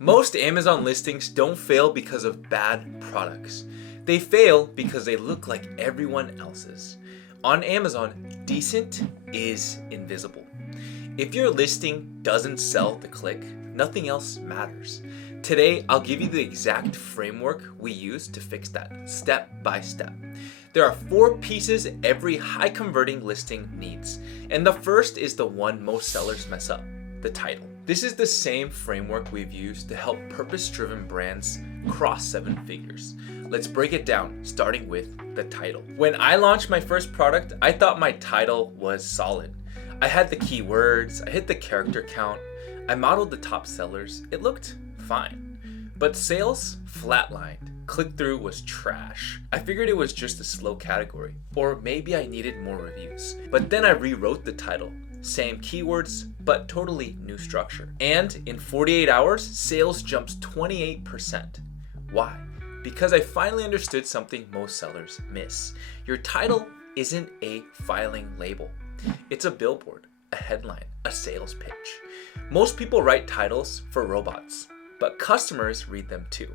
Most Amazon listings don't fail because of bad products. They fail because they look like everyone else's. On Amazon, decent is invisible. If your listing doesn't sell the click, nothing else matters. Today, I'll give you the exact framework we use to fix that, step by step. There are 4 pieces every high converting listing needs, and the first is the one most sellers mess up: the title. This is the same framework we've used to help purpose-driven brands cross 7 figures. Let's break it down, starting with the title. When I launched my first product, I thought my title was solid. I had the keywords, I hit the character count, I modeled the top sellers, it looked fine. But sales flatlined. Click-through was trash. I figured it was just a slow category, or maybe I needed more reviews. But then I rewrote the title. Same keywords, but totally new structure. And in 48 hours, sales jumps 28%. Why? Because I finally understood something most sellers miss. Your title isn't a filing label. It's a billboard, a headline, a sales pitch. Most people write titles for robots, but customers read them too.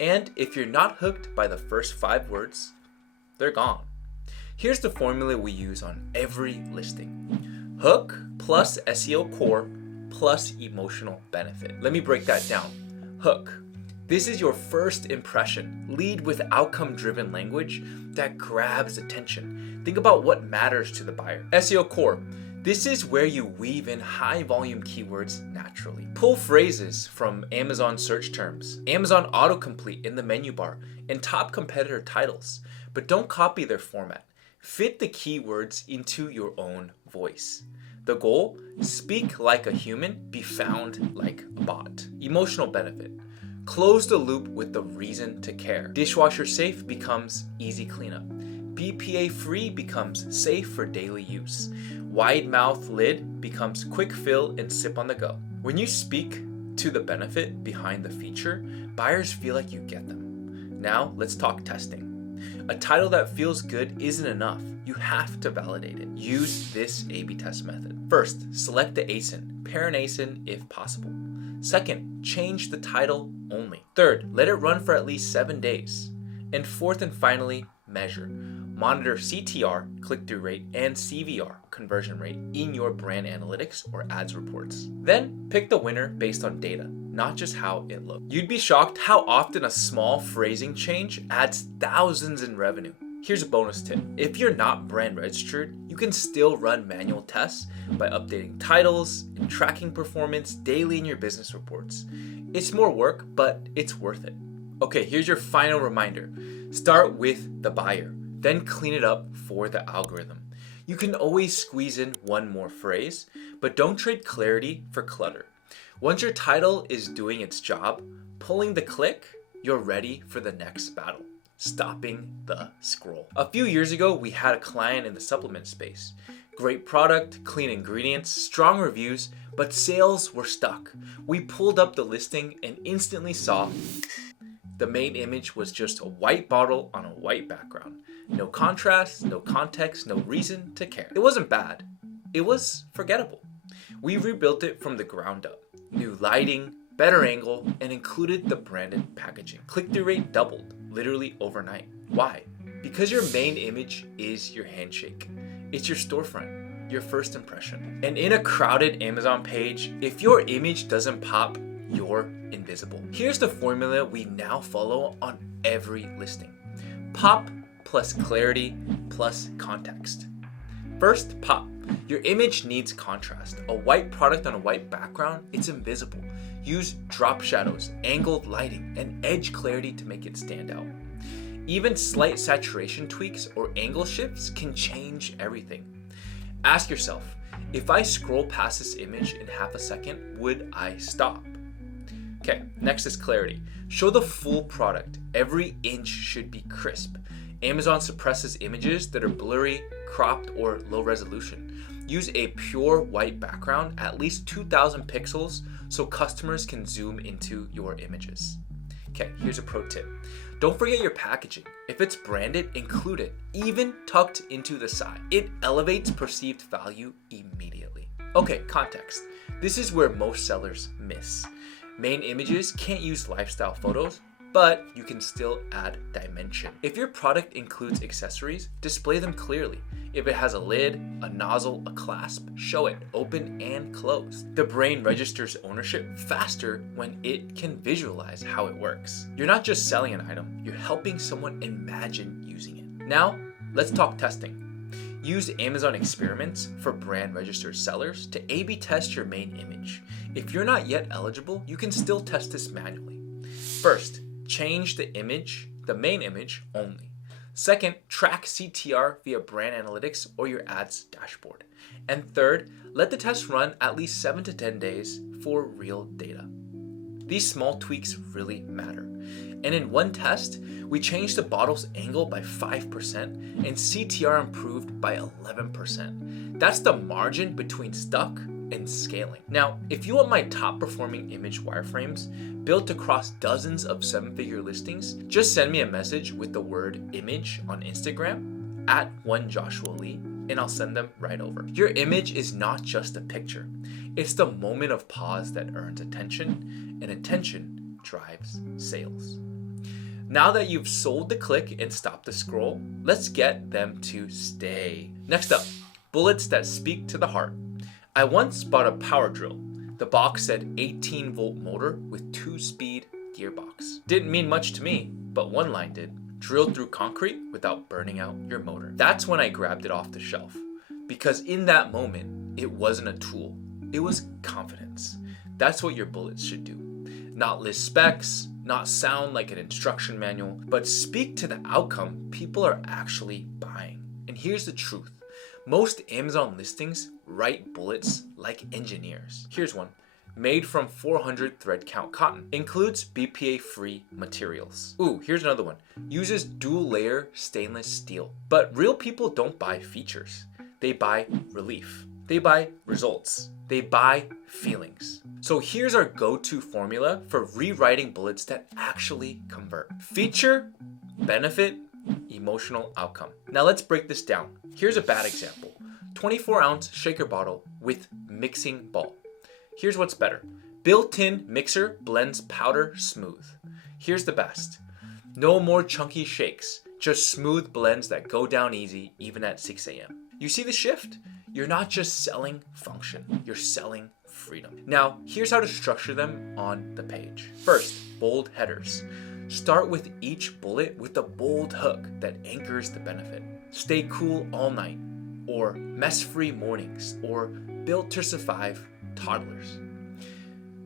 And if you're not hooked by the first 5 words, they're gone. Here's the formula we use on every listing. Hook plus SEO core plus emotional benefit. Let me break that down. Hook. This is your first impression. Lead with outcome-driven language that grabs attention. Think about what matters to the buyer. SEO core. This is where you weave in high-volume keywords naturally. Pull phrases from Amazon search terms, Amazon autocomplete in the menu bar, and top competitor titles. But don't copy their format. Fit the keywords into your own voice. The goal? Speak like a human, be found like a bot. Emotional benefit. Close the loop with the reason to care. Dishwasher safe becomes easy cleanup. BPA free becomes safe for daily use. Wide mouth lid becomes quick fill and sip on the go. When you speak to the benefit behind the feature, buyers feel like you get them. Now let's talk testing. A title that feels good isn't enough. You have to validate it. Use this A/B test method. First, select the ASIN. Pair an ASIN if possible. Second, change the title only. Third, let it run for at least 7 days. And fourth and finally, measure. Monitor CTR, click-through rate, and CVR, conversion rate, in your brand analytics or ads reports. Then pick the winner based on data, not just how it looked. You'd be shocked how often a small phrasing change adds thousands in revenue. Here's a bonus tip. If you're not brand registered, you can still run manual tests by updating titles and tracking performance daily in your business reports. It's more work, but it's worth it. Okay, here's your final reminder. Start with the buyer, then clean it up for the algorithm. You can always squeeze in one more phrase, but don't trade clarity for clutter. Once your title is doing its job, pulling the click, you're ready for the next battle. Stopping the scroll. A few years ago, we had a client in the supplement space. Great product, clean ingredients, strong reviews, but sales were stuck. We pulled up the listing and instantly saw the main image was just a white bottle on a white background. No contrast, no context, no reason to care. It wasn't bad. It was forgettable. We rebuilt it from the ground up. New lighting, better angle, and included the branded packaging. Click-through rate doubled, literally overnight. Why? Because your main image is your handshake. It's your storefront, your first impression. And in a crowded Amazon page, if your image doesn't pop, you're invisible. Here's the formula we now follow on every listing. Pop plus clarity plus context. First, pop. Your image needs contrast. A white product on a white background, it's invisible. Use drop shadows, angled lighting, and edge clarity to make it stand out. Even slight saturation tweaks or angle shifts can change everything. Ask yourself, if I scroll past this image in half a second, would I stop? Okay, next is clarity. Show the full product. Every inch should be crisp. Amazon suppresses images that are blurry, cropped, or low resolution. Use a pure white background, at least 2,000 pixels, so customers can zoom into your images. Okay, here's a pro tip. Don't forget your packaging. If it's branded, include it, even tucked into the side. It elevates perceived value immediately. Okay, context. This is where most sellers miss. Main images can't use lifestyle photos, but you can still add dimension. If your product includes accessories, display them clearly. If it has a lid, a nozzle, a clasp, show it open and closed. The brain registers ownership faster when it can visualize how it works. You're not just selling an item, you're helping someone imagine using it. Now, let's talk testing. Use Amazon Experiments for brand registered sellers to A/B test your main image. If you're not yet eligible, you can still test this manually. First, change the main image only. Second, track CTR via brand analytics or your ads dashboard. And third, let the test run at least 7 to 10 days for real data. These small tweaks really matter. And in one test, we changed the bottle's angle by 5% and CTR improved by 11%. That's the margin between stuck and scaling. Now, if you want my top performing image wireframes built across dozens of 7-figure listings, just send me a message with the word image on Instagram at @OneJoshuaLee and I'll send them right over. Your image is not just a picture. It's the moment of pause that earns attention, and attention drives sales. Now that you've sold the click and stopped the scroll, let's get them to stay. Next up, bullets that speak to the heart. I once bought a power drill. The box said 18-volt motor with 2-speed gearbox. Didn't mean much to me, but one line did. Drill through concrete without burning out your motor. That's when I grabbed it off the shelf. Because in that moment, it wasn't a tool. It was confidence. That's what your bullets should do. Not list specs, not sound like an instruction manual, but speak to the outcome people are actually buying. And here's the truth. Most Amazon listings write bullets like engineers. Here's one. Made from 400 thread count cotton. Includes BPA-free materials. Ooh, here's another one. Uses dual layer stainless steel. But real people don't buy features. They buy relief. They buy results. They buy feelings. So here's our go-to formula for rewriting bullets that actually convert. Feature, benefit, emotional outcome. Now let's break this down. Here's a bad example. 24-ounce shaker bottle with mixing ball. Here's what's better. Built-in mixer blends powder smooth. Here's the best. No more chunky shakes, just smooth blends that go down easy even at 6 a.m. You see the shift? You're not just selling function, you're selling freedom. Now, here's how to structure them on the page. First, bold headers. Start with each bullet with a bold hook that anchors the benefit. Stay cool all night, or mess-free mornings, or built to survive toddlers.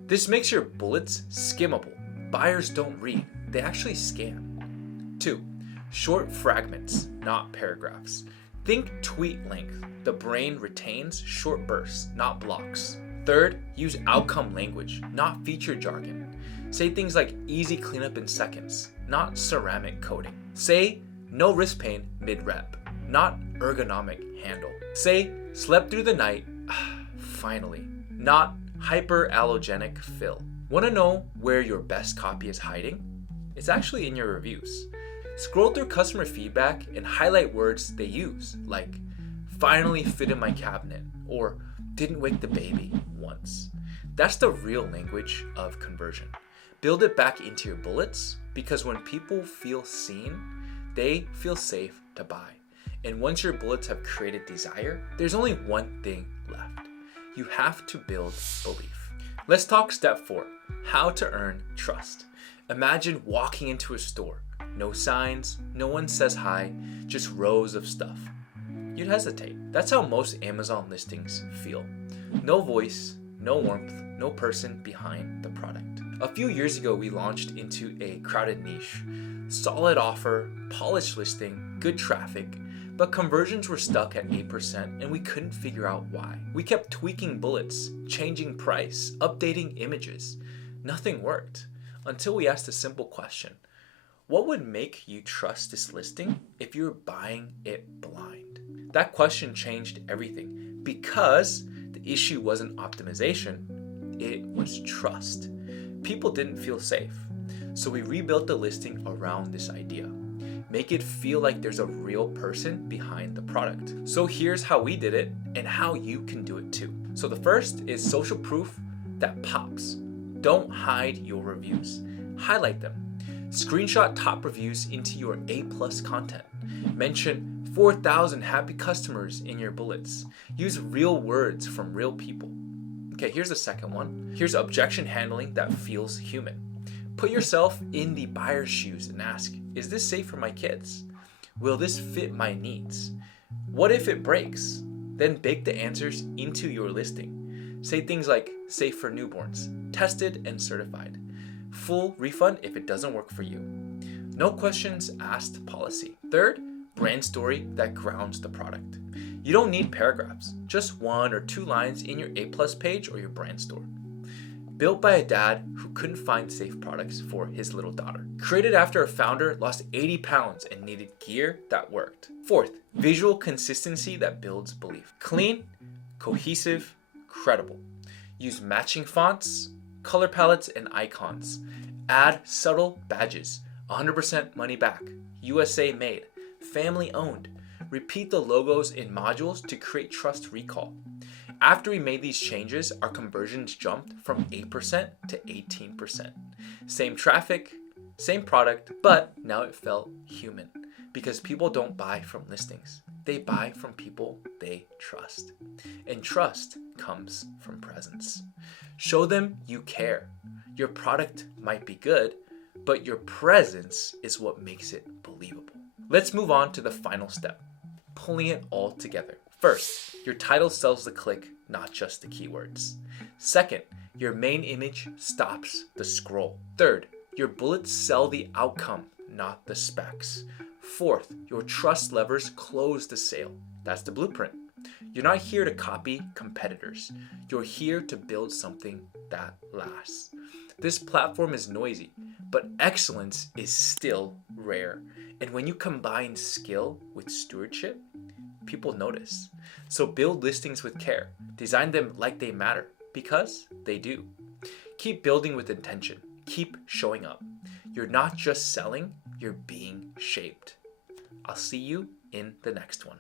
This makes your bullets skimmable. Buyers don't read, they actually scan. 2. Short fragments, not paragraphs. Think tweet length. The brain retains short bursts, not blocks. Third, use outcome language, not feature jargon. Say things like easy cleanup in seconds, not ceramic coating. Say no wrist pain mid-rep, not ergonomic handle. Say slept through the night, finally, not hyperallergenic fill. Want to know where your best copy is hiding? It's actually in your reviews. Scroll through customer feedback and highlight words they use, like finally fit in my cabinet or didn't wake the baby once. That's the real language of conversion. Build it back into your bullets, because when people feel seen, they feel safe to buy. And once your bullets have created desire, there's only one thing left. You have to build belief. Let's talk step 4, how to earn trust. Imagine walking into a store. No signs, no one says hi, just rows of stuff. You'd hesitate. That's how most Amazon listings feel. No voice, no warmth, no person behind the product. A few years ago, we launched into a crowded niche. Solid offer, polished listing, good traffic, but conversions were stuck at 8% and we couldn't figure out why. We kept tweaking bullets, changing price, updating images. Nothing worked until we asked a simple question. What would make you trust this listing if you were buying it blind? That question changed everything, because the issue wasn't optimization, it was trust. People didn't feel safe. So we rebuilt the listing around this idea. Make it feel like there's a real person behind the product. So here's how we did it and how you can do it too. So the first is social proof that pops. Don't hide your reviews. Highlight them. Screenshot top reviews into your A+ content. Mention 4,000 happy customers in your bullets. Use real words from real people. Okay, here's the second one. Here's objection handling that feels human. Put yourself in the buyer's shoes and ask, is this safe for my kids? Will this fit my needs? What if it breaks? Then bake the answers into your listing. Say things like, safe for newborns, tested and certified. Full refund if it doesn't work for you. No questions asked policy. Third, brand story that grounds the product. You don't need paragraphs, just 1 or 2 lines in your A+ page or your brand store. Built by a dad who couldn't find safe products for his little daughter. Created after a founder lost 80 pounds and needed gear that worked. Fourth, visual consistency that builds belief. Clean, cohesive, credible. Use matching fonts, color palettes, and icons. Add subtle badges. 100% money back. USA made. Family owned. Repeat the logos in modules to create trust recall. After we made these changes, our conversions jumped from 8% to 18%. Same traffic, same product, but now it felt human because people don't buy from listings. They buy from people they trust. And trust comes from presence. Show them you care. Your product might be good, but your presence is what makes it believable. Let's move on to the final step, pulling it all together. First, your title sells the click, not just the keywords. Second, your main image stops the scroll. Third, your bullets sell the outcome, not the specs. Fourth, your trust levers close the sale. That's the blueprint. You're not here to copy competitors. You're here to build something that lasts. This platform is noisy, but excellence is still rare. And when you combine skill with stewardship, people notice. So build listings with care. Design them like they matter, because they do. Keep building with intention. Keep showing up. You're not just selling, you're being shaped. I'll see you in the next one.